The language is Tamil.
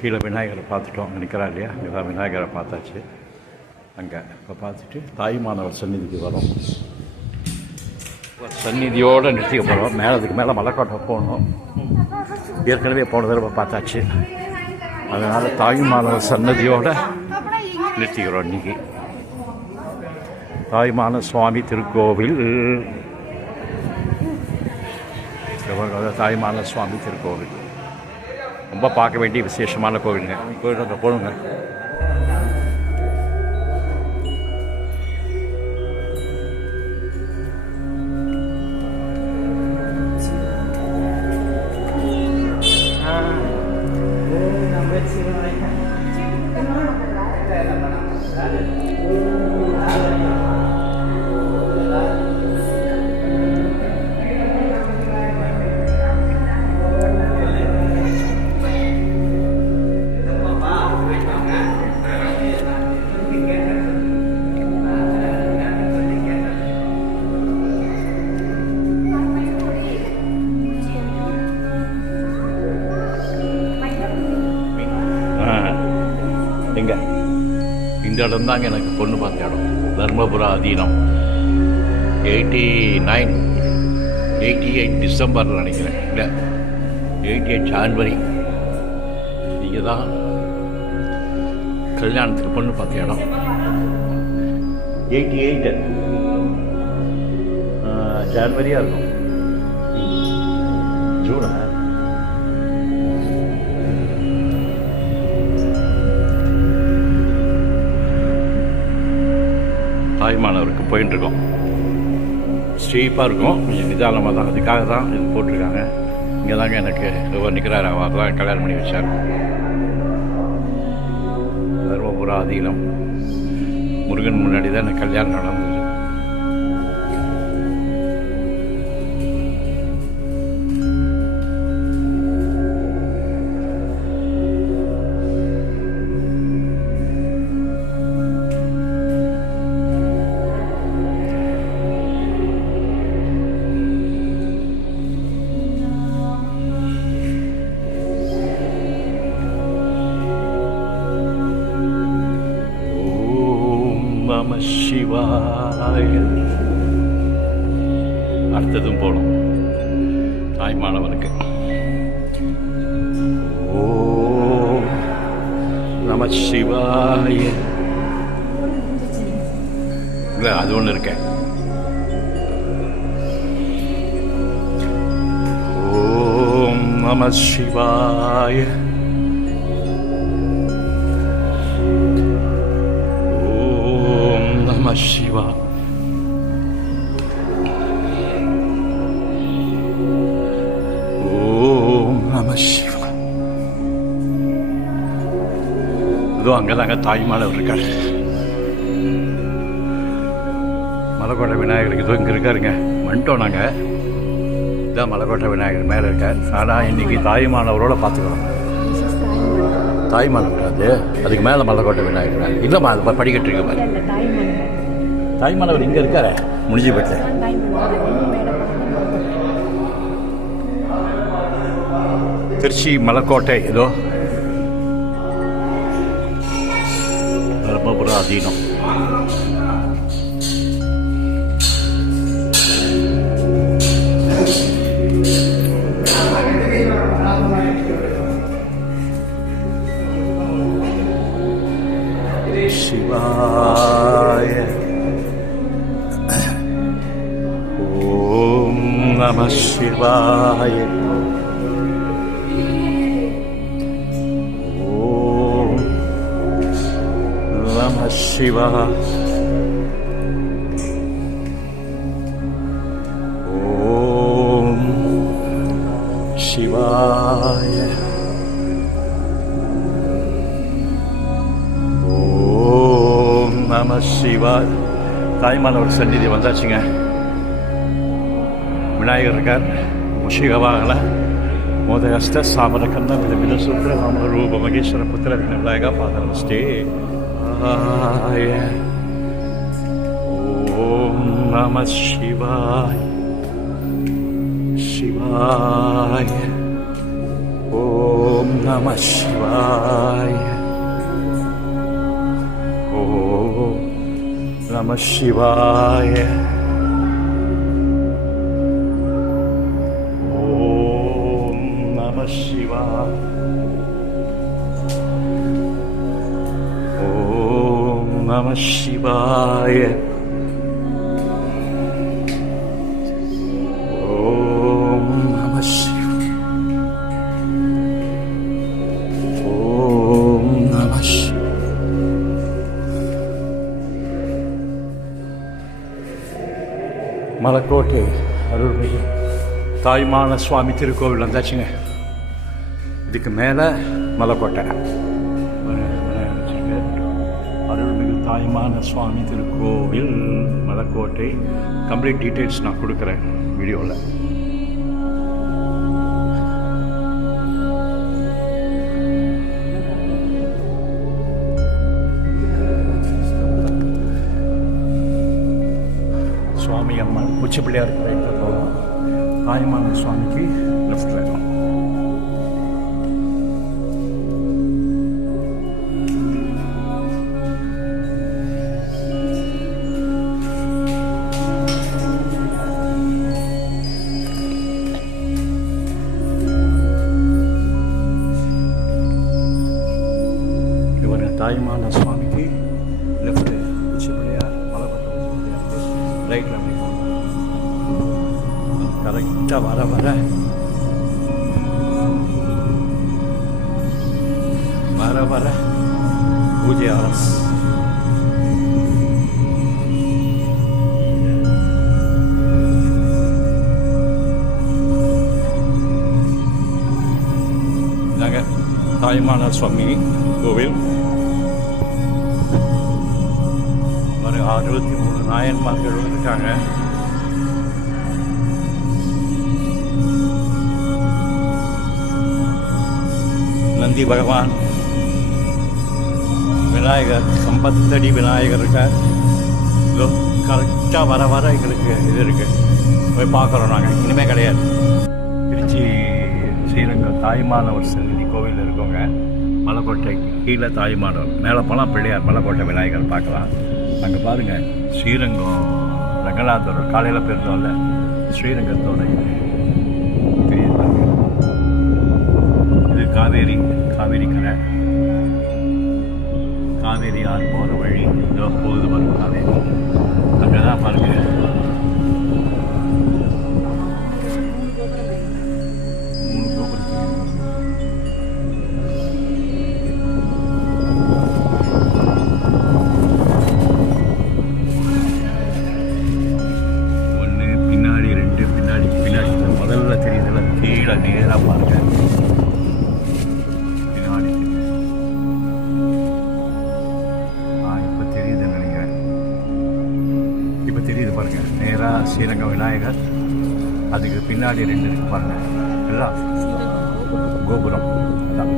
கீழே விநாயகரை பார்த்துட்டோம். அங்கே நிற்கிறா இல்லையா, அங்கே தான் விநாயகரை பார்த்தாச்சு. அங்கே இப்போ பார்த்துட்டு தாயுமானவர் சந்நிதிக்கு வரோம். சந்நிதியோடு நிறுத்திக்க போகிறோம். அதுக்கு மேலே மலைக்கோட்டை போகணும். ஏற்கனவே போன தடவை பார்த்தாச்சு. அதனால் தாயுமானவர் சன்னதியோடு நிறுத்திக்கிறோம். இன்றைக்கி தாயுமான சுவாமி திருக்கோவில், தாயுமான சுவாமி திருக்கோவில் ரொம்ப பார்க்க வேண்டிய விசேஷமான கோவிலுங்க. கோவில் அங்கே போடுங்க. எங்க இந்த இடம் தாங்க எனக்கு பொண்ணு பார்த்த இடம். தர்மபுரம் அதீனம் 88 டிசம்பர் நினைக்கிறேன், இல்லை 88 ஜான்வரி. இங்கே தான் கல்யாணத்துக்கு பொண்ணு பார்த்த இடம். 88 ஜான்வரியாக இருக்கும். ஜூனா தாய்மானவருக்கு போயிட்டுருக்கோம். ஸ்டீப்பாக இருக்கும், கொஞ்சம் நிதானமாக தான். அதுக்காக தான் இது போட்டிருக்காங்க. இங்கே தாங்க எனக்கு நிற்கிறார். அவர் தான் கல்யாணம் பண்ணி வச்சார். தர்மபுரம் அதீனம் முருகன் முன்னாடி தான் எனக்கு கல்யாணம் நடந்தது. நம சிவாய. அடுத்ததும் போகணும் தாய்மானவனுக்கு. ஓம் நம சிவாய. இல்லை, அது ஒன்று இருக்கேன். ஓம் நம சிவாய. நம சிவா. ஓம் நம சிவா. இதோ அங்கதாங்க தாய்மானவர் இருக்காரு. மலைக்கோட்டை விநாயகருக்கு இதோ இங்கே இருக்காருங்க. வந்துட்டோம் நாங்கள். இதான் மலைக்கோட்டை விநாயகர் மேலே இருக்கார். ஆனால் இன்னைக்கு தாய்மானவரோட பார்த்துக்கிறோம். தாய்மானவர் அதுக்கு மேலே மலைக்கோட்டை விநாயகர் இல்லைம்மா, அது படிக்கட்டு இருக்கு பாரு. தாய்மானவர் இங்கே இருக்காரு, முடிஞ்சு போயிட்டு. திருச்சி மலைக்கோட்டை ஏதோ தர்மபுரம் அதீனம். சிவாய. ஓம் நம சிவாய. ஓம் நம சிவாய. ஓம் சிவாய. நம சிவாய். தாய்மானவர் சந்நிதி வந்தாச்சுங்க. விநாயகர் இருக்கார். முஷிகவாகல மோதகஸ்த சாமர கண்ண வித சூத்திர நாம ரூப மகேஸ்வர புத்திர விநாயகா பாதநமஸ்தே. ஓம் நம சிவாய். சிவாய. ஓம் நம சிவாய. ஓம் நம சிவாய. ஓம் நம சிவாய. ஓம் நம சிவாய. ஓம் நம சிவாய. ஓம் நம சிவாய. மலக்கோட்டை அருள்மிகு தாயுமான சுவாமி திருக்கோவில் வந்தாச்சுங்க. இதுக்கு மேலே மலக்கோட்டை. அருள்மிகு தாயுமான சுவாமி திருக்கோவில் மலக்கோட்டை. கம்ப்ளீட் டீட்டெயில்ஸ் நான் கொடுக்குறேன் வீடியோவில். சுவாமி அம்மன் உச்சி பிள்ளையார் ரைட்டில் போகலாம். தாயுமான சுவாமிக்கு லெஃப்டில். இவர் தாயுமான சுவாமிக்கு லெஃப்ட் உச்சி பிள்ளையார் மலைப்பட்ட உச்சி பிள்ளையார் ரைட்டில் அப்படி கரெக்டாக வர வர வர வர பூஜை அரசு. நாங்கள் தாயுமான சுவாமி கோவில். ஒரு 63 நாயன்மார்கள் இருக்காங்க. நந்தி பகவான், விநாயகர், சம்பத்தடி விநாயகர் இருக்கார். இதோ கரெக்டாக வர வர எங்களுக்கு இது இருக்குது, போய் பார்க்குறோம் நாங்கள். இனிமேல் கிடையாது. திருச்சி ஸ்ரீரங்கம் தாயுமானவர் சந்நிதி கோவில் இருக்கவங்க மலைக்கோட்டைக்கு கீழே தாயுமானவர், மேலே போனால் பிள்ளையார், மலைக்கோட்டை விநாயகர் பார்க்கலாம். அங்கே பாருங்கள் ஸ்ரீரங்கம் ரங்கநாதர் காலையில் போயிருந்தோம்ல, ஸ்ரீரங்கத்தோட தெரியுது பாருங்க. இது காவேரி கரை. காவேரி ஆறு போகிற வழி இதோ போகுது வரும் காவேரி. அங்கே தான் பாருங்க முதல்ல தெரியுதுல, கீழே நேராக பாருங்க. பின்னாடி இப்போ தெரியுதுன்னு நினைக்கிறேன். இப்போ தெரியுது பாருங்க, நேராக ஸ்ரீரங்கம் விநாயகர், அதுக்கு பின்னாடி 2 இருக்கு பாருங்க, எல்லாம் கோபுரம் தான்.